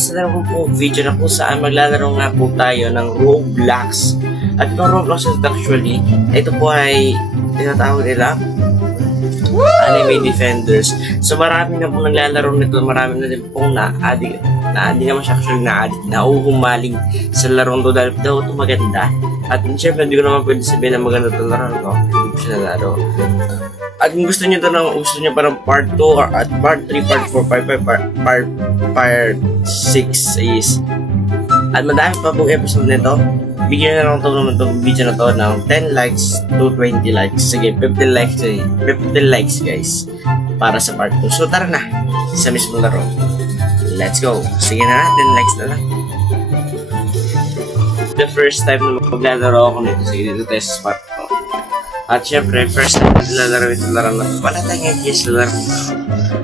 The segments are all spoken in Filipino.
sa isa na po video na kung saan maglalaro nga po tayo ng Roblox. At itong Roblox is actually, ito po ay tinatawag nila Anime Defenders. So marami na po naglalaro nito, marami na din pong na-addict. Hindi naman siya actually na-addict, nauhumaling sa larong to dahil daw ito maganda. At syempre hindi ko naman pwede sabihin na maganda ito laro, no? Hindi ko siya nalaro. At kung gusto niyo parang part 2 or at part 3, part 4, part 6 is at madami pa pong episode nito. Bigyan na lang itong video na to ng 10 likes to 20 likes. Sige, 50 likes guys para sa part 2. So tara na sa mismo laro. Let's go. Sige na, 10 likes na lang. The first time na maglalaro ako nito, sige dito tayo sa spot ko. At syempre, first time na lalaro ito laro na wala tayong idea sa laro.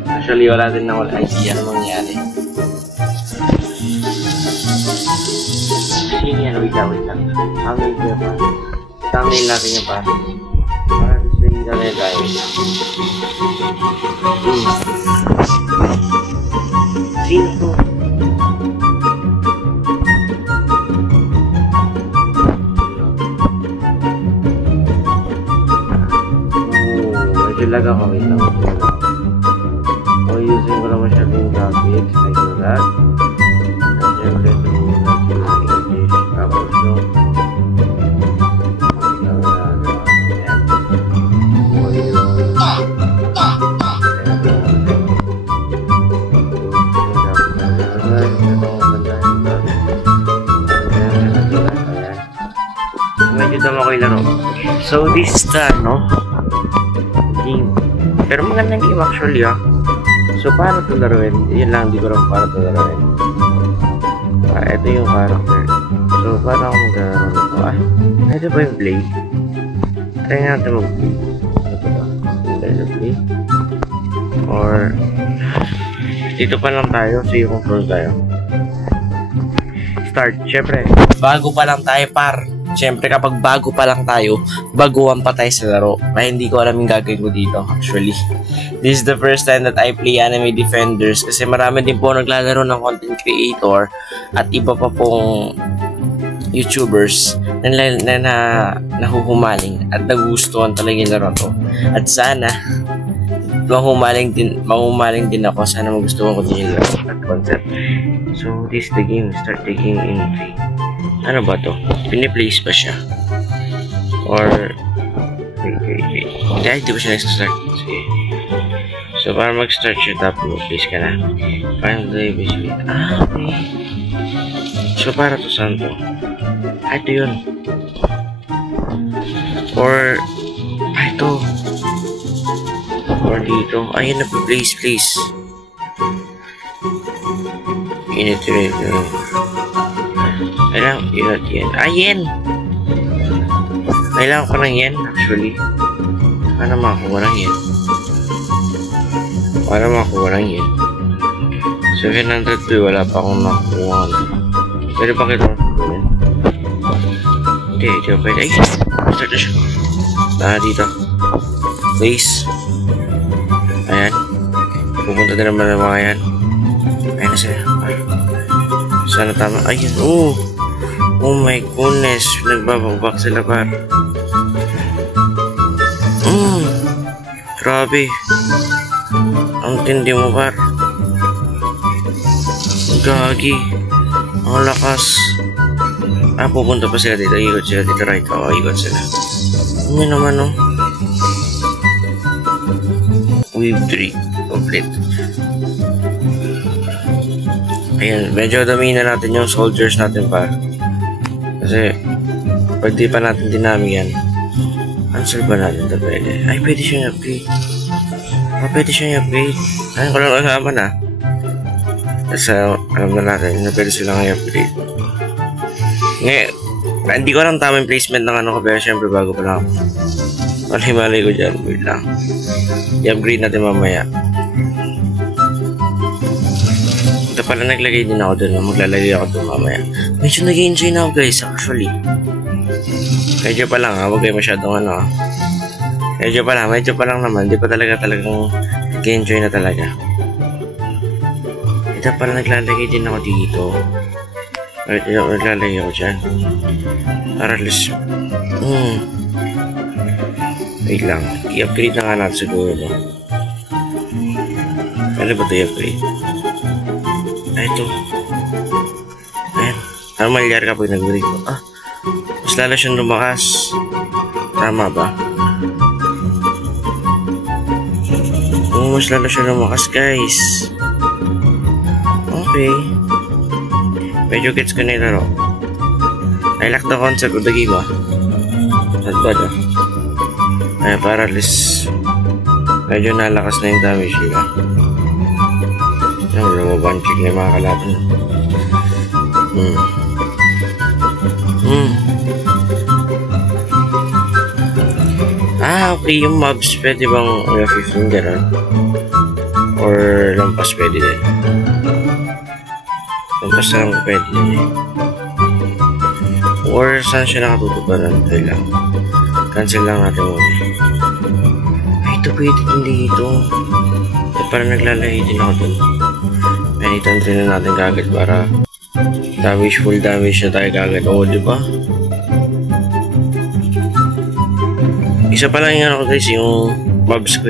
Actually, wala din na idea na mangyari. Sige yan, wait lang. Thumbnail natin yung pa. Para gusto yung thumbnail tayo. Sino to? Medyo lag ako, wait lang. Using ko lang masyadong graphics, I do that. And syempre, tumulong natin ang English, tapos no. Medyo dama ko yung laro. So, this is the, game. Pero magandang game actually, So, paano ito laruin? Yun lang, hindi ko lang paano ito laruin. Ito yung character. So, paano ako maglalaro nito? Ito ba yung play? Try natin mag-play. Ito ba? Ito play? Or, dito pa lang tayo. So, yung control tayo. Start. Siyempre, bago pa lang tayo, par. Siyempre, kapag bago pa lang tayo, baguhan pa tayo sa laro. Kaya hindi ko alam yung gagawin ko dito, actually. This is the first time that I play Anime Defenders kasi marami din po naglalaro ng content creator at iba pa pong YouTubers na nahuhumaling at nagugustuhan talaga yung laro to. At sana, mahumaling din ako. Sana magustuhan ko din yung laro at concept. So, this is the game. Start the game in 3. Ano ba to? Piniplace ba siya? Or wait. Hindi ko siya nag-start. Sige. So, para mag-start siya, tapos mag-place ka na. Find the basically. Okay. So, para to saan to? Ito yun. Or ito. Or dito. Ayun na po, place. Init rin. Kailangan, yan. Yan! Kailangan ko ng yan, actually. Para makakuha ng yan. So, 700 wala pa akong nakuha. Pwede pa kita yan? Hindi pa pwede. Ay! Start na siya. Dito. Place. Ayan. Pupunta din naman ng mga yan. Ayan na sila. Sana tama. Ayan. Oh my goodness. Nagbabagbak sila par. Grabe. Ang tindi mo par. Gagi. Ang lakas. Pupunta pa sila dito. Ikot sila dito right. Ikot sila. Ano naman Wave 3. Complete. Ayan. Medyo dami na natin yung soldiers natin par. Kasi, pag di pa natin dinami yan, cancel ba natin ito pwede? Ay, pwede siya i-upgrade. Pwede siya i-upgrade. Ayun ko lang alaman Kasi, alam na natin na pwede silang i-upgrade. Ngayon, hindi ko lang tamang placement ng ko, pero syempre bago pa lang ako. Malay ko dyan, wait lang. I-upgrade natin mamaya. Ito pala naglagay din ako doon. Maglalagay ako doon mamaya. Medyo nag-enjoy na ako guys actually. Medyo pa lang huwag kayo masyadong Medyo pa lang naman. Hindi pa talagang nag-enjoy na talaga. Ito pala naglalagay din ako dito. Ito naglalagay ako dyan. Para alis. Wait lang. I-upgrade na nga natin siguro. No? Ano ba ito i-upgrade? Ito. Ayan. Ano mangyayari kapag nag-upgrade ko? Mas lalo siyang lumakas. Tama ba? Mas lalo siyang lumakas, guys. Okay. Medyo gets ko na yung laro. I like the concept of the game, Not bad, Ay, para at least medyo nalakas na yung damage nila. Lumabanchik na yung mga kalaban. Okay, yung mobs pwede bang 15 gano'n? Or lampas pwede din? Lampas na lang pwede din Or saan siya nakatutuparan? Lang. Cancel lang natin muna. Ay, ito pwede din dito. At parang naglalagay din ako dun. Ay, itansin na natin kagad para full damage na tayo kagad. Oo, diba? Isa pa lang yung guys, yung mobs ko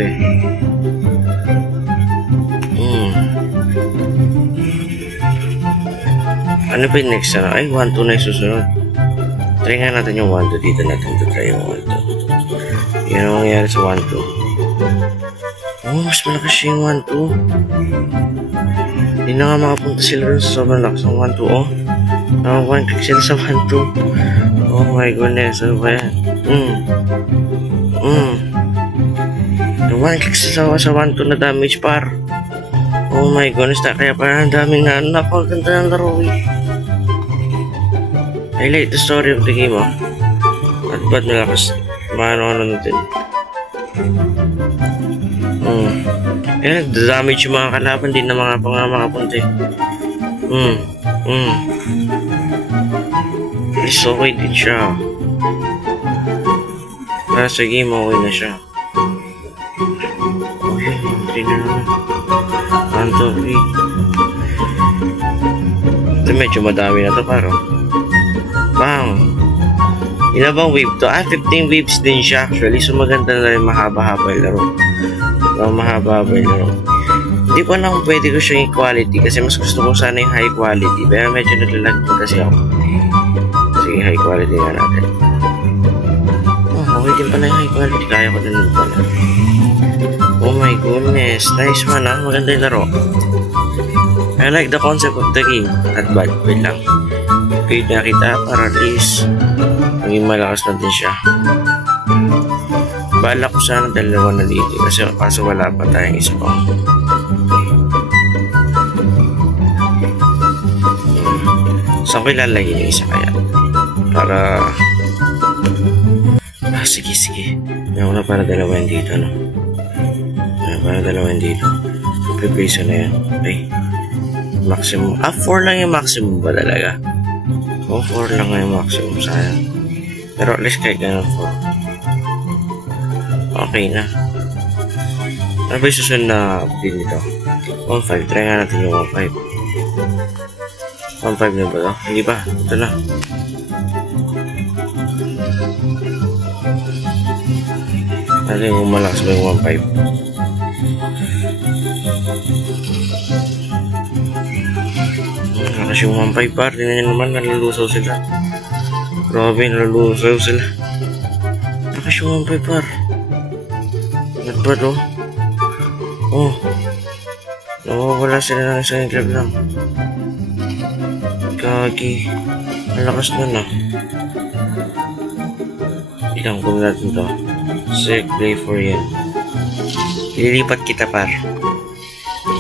Ano ba yung next? Ay, 1-2 na yung susunod. Try nga natin yung 1-2 dito natin. Try yung 1-2. Yan ang mangyayari sa 1-2. Mas malakas siya yung 1-2. Hindi na nga makapunta sila rin sa sobrang lakas ng 1-2. One click sila sa 1-2. Oh my goodness, ano ba yan? One click sila sa 1-2 na damage par. Oh my goodness, kaya parang ang daming napakaganda ng laro I like the story of the game, At ba't malakas? Maano natin? The damage yung mga kalaban din na mga makapunti. It's okay din siya. Para sa game, okay na siya. Okay, hindi na naman. Ito medyo madami na ito paro. Bang! Inabang wave to. 15 waves din siya actually. So maganda na rin mahaba-haba yung laro. Mahaba-haba yung laro. Hindi ko lang pwede ko siyang equality kasi mas gusto ko sana yung high quality. Pero medyo nalalag din kasi ako. Sige, high quality nga natin. Okay din pala yung high quality. Kaya ko din pala. Oh my goodness. Nice man Maganda yung laro. I like the concept of the game. At bad. Wait lang. Okay na kita para at least maging malakas natin siya. Bala ko sana dalawa na dito kasi kaso wala pa tayong isa pa. Saan ko ilalagay yung isa kaya? Para sige. Meron na para dalawa yung dito, no? Para dalawa yung dito. Pre-place na yan. Okay. Maximum. 4 lang yung maximum ba talaga? 4 lang yung maximum sayang. Pero at least kahit ganun 4. Okay na. Ano ba yung susunod na update nito? 1.5. Try nga natin yung 1.5. 1.5 na ba ito? Hindi ba? Ito na. Natin kung malakas ba yung 1.5. Kasi yung 1.5 par, tingnan nyo naman, nalulusaw sila. Grabe, nalulusaw sila. Kasi yung 1.5 par. Ano ba to? Nawawala sila ng isang club lang. Kagi. Malakas na Ilang kung natin to. Sick, play for yan. Ililipat kita par.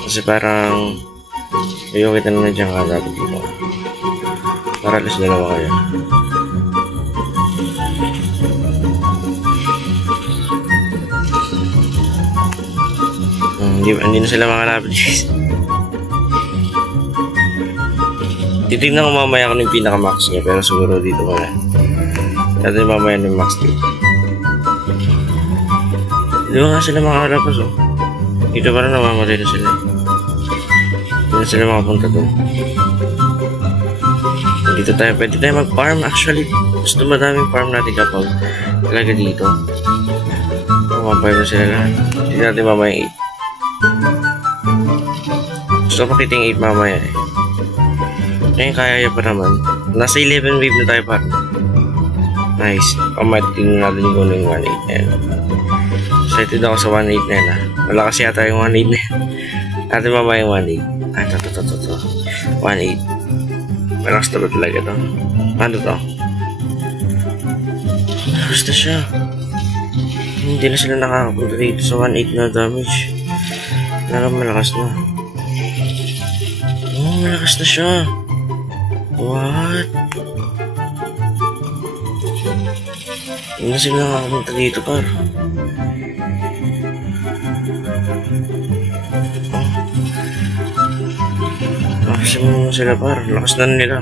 Kasi parang ayaw kita na dyan dapat dito. Para alas dalawa kayo. Hindi na sila makalapit. Titignan ko mamaya kung yung pinaka-max niya. Pero siguro dito muna. Dati mamaya ng max dito. Hindi ba nga sila makalapos Dito parang namamatay na sila. Hindi na sila makapunta doon. Dito tayo, pwede tayo mag-farm actually. Gusto madaming farm natin kapag talaga dito. Mamampay mo sila lahat. Hindi natin mamaya 8. Gusto ko makita yung 8 mamaya eh. Ngayon kaya pa naman. Nasa 11 wave na tayo pa. Nice. Pamatin natin yung gano'n yung 1.8 na yan. Excited ako sa 1.8 na yan ah. Wala kasi yata yung 1.8 na yan. Natin mamaya yung 1.8. Ah, ito. 1.8. Malakas na ba talaga ito? Ano to? Malakas na siya. Hindi na sila nakakapunta dito sa 1.8 na damage. Malakas na. Oh, malakas na siya. What? Hindi na sila nakakapunta dito, par. Lakas mo sila, par. Lakas na nila.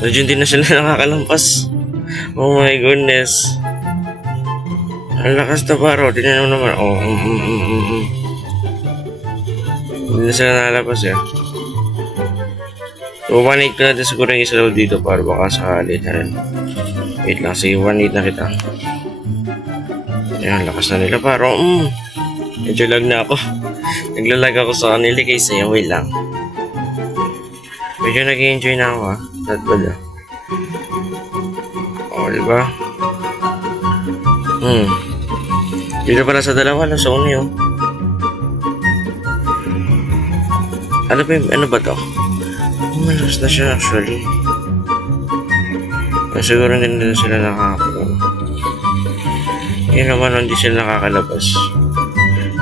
Medyo hindi na sila nakakalampas. Oh my goodness. Ang lakas na, par. Tingnan mo naman. Oh, Hindi na sila nakalabas eh. So, 1.8 ko natin siguro yung isa dito para baka sakali na rin. Wait lang, sige, 1.8 na kita. Ayan, lakas na nila paro. Medyo lag na ako. Naglalag ako sa kanila kaysa yung wait lang. Medyo nag-enjoy na ako ha. Not bad ah. O, diba? Dito pala sa dalawa, nasa uni oh. Ano ba to? Malakas na siya actually. Siguro hindi na sila nakakapunta. Yun naman hindi sila nakakalabas.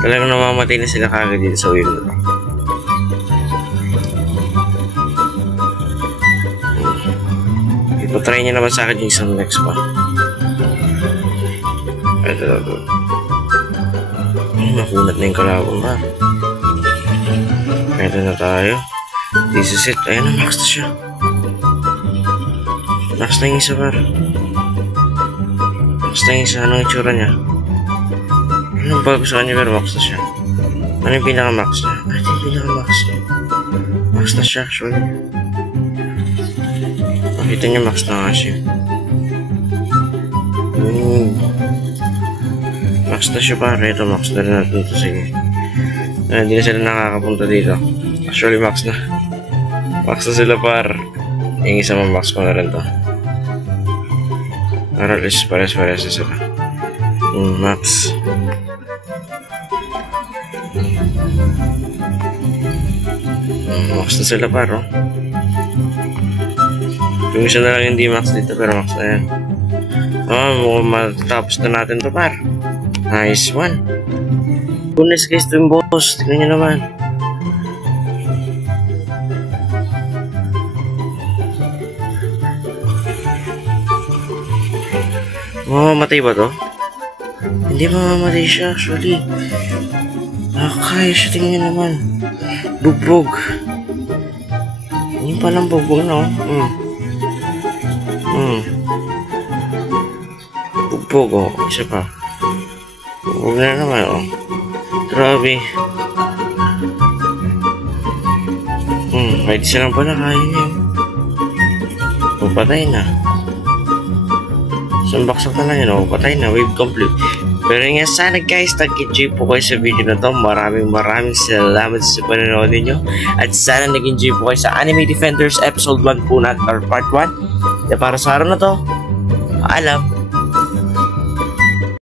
Talagang namamatay na sila kagad dito sa wave na to. Ipatry niya naman sa akin yung isang next pa. Ito. Nakunat na yung kalabang ba? Ito na tayo. This is it. Ayan na, max na siya. Max na yung isa par. Max na yung isa. Anong itsura niya? Anong bago sa kanya pero max na siya? Ano yung pinaka-max niya? Ito yung pinaka-max niya. Max na siya actually. Nakita niya max na nga siya. Max na siya par. Ito max na rin natin ito. Sige. Hindi na sila nakakapunta dito. Actually max na. Max na sila par. Yung isa max ko na rin to. Para at least pares na sila. Max. Max na sila par oh. Yung isa na lang hindi max dito pero max na yan. Mukhang matatapos na natin to par. Nice one. Goodness guys, ito yung boss. Tignan nyo naman. Mamamatay ba to? Hindi mamamatay siya actually. Nakakaya siya, tingnan nyo naman. Bugbog. Yung palang bugbog na oh. Bugbog oh. Isa pa. Bugbog na naman oh. Grabe. Pwede silang pala kaya niya. Patay na. Isang baksak na lang yun. Patay na. Wave complete. Pero nga sana guys, nag-enjoy po kayo sa video na to. Maraming salamat sa panonood ninyo. At sana nag-enjoy po kayo sa Anime Defenders episode 1 po natin or part 1. At para sa araw na to, paalam.